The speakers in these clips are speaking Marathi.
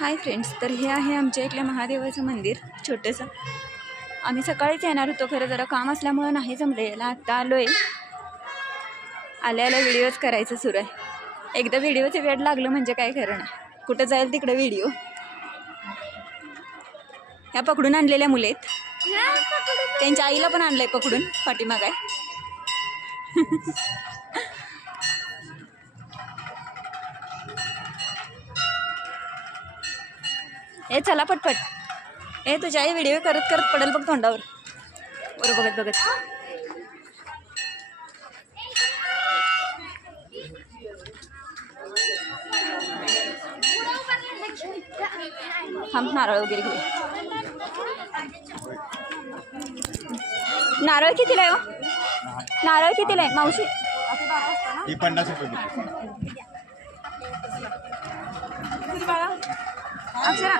हाय फ्रेंड्स, तर हे आहे आमच्या इथल्या महादेवाचं मंदिर छोटंसं. आम्ही सकाळीच येणार होतो, खरं जरा काम असल्यामुळं नाही जमलं यायला. आत्ता आलो आहे. आल्याला व्हिडिओच करायचं सुरू आहे. एकदा व्हिडिओचं वेळ लागलं म्हणजे काय खरं नाही, कुठं जाईल तिकडे व्हिडिओ. ह्या पकडून आणलेल्या मुले आहेत, त्यांच्या आईला पण आणलंय पकडून पाठीमाग आहे. ए चला पटपट. ए तुझ्या आई व्हिडिओ करत करत पडेल बघ तोंडावर, बरं बघत बघत. थांब, नारळ वगैरे घेऊ. नारळ कितीला आहे हो? नारळ कितीला आहे मावशी? 50 रुपये. अक्षरा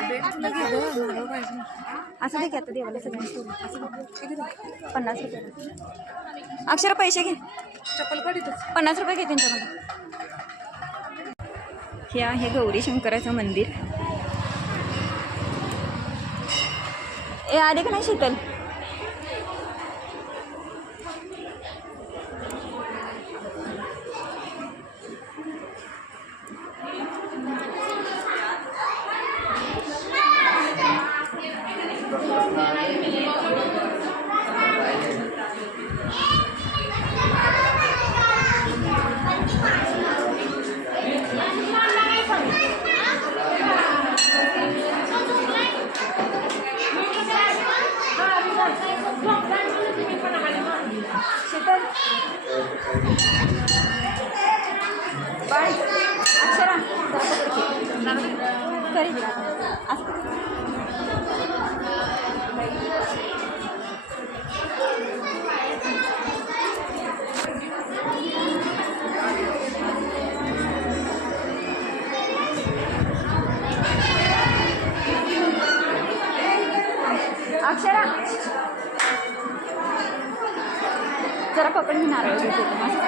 असं दे की, आता देवाला सगळ्यांनी 50 रुपये. अक्षरा पैसे घे, चप्पल काढ. 50 रुपये घे त्यांच्याकडे. हे आहे गौरी शंकराचं मंदिर. ए आले का नाही शीतल? बाय अक्षरा करी अक्षरा जरा पकड, मी नारळ घेते.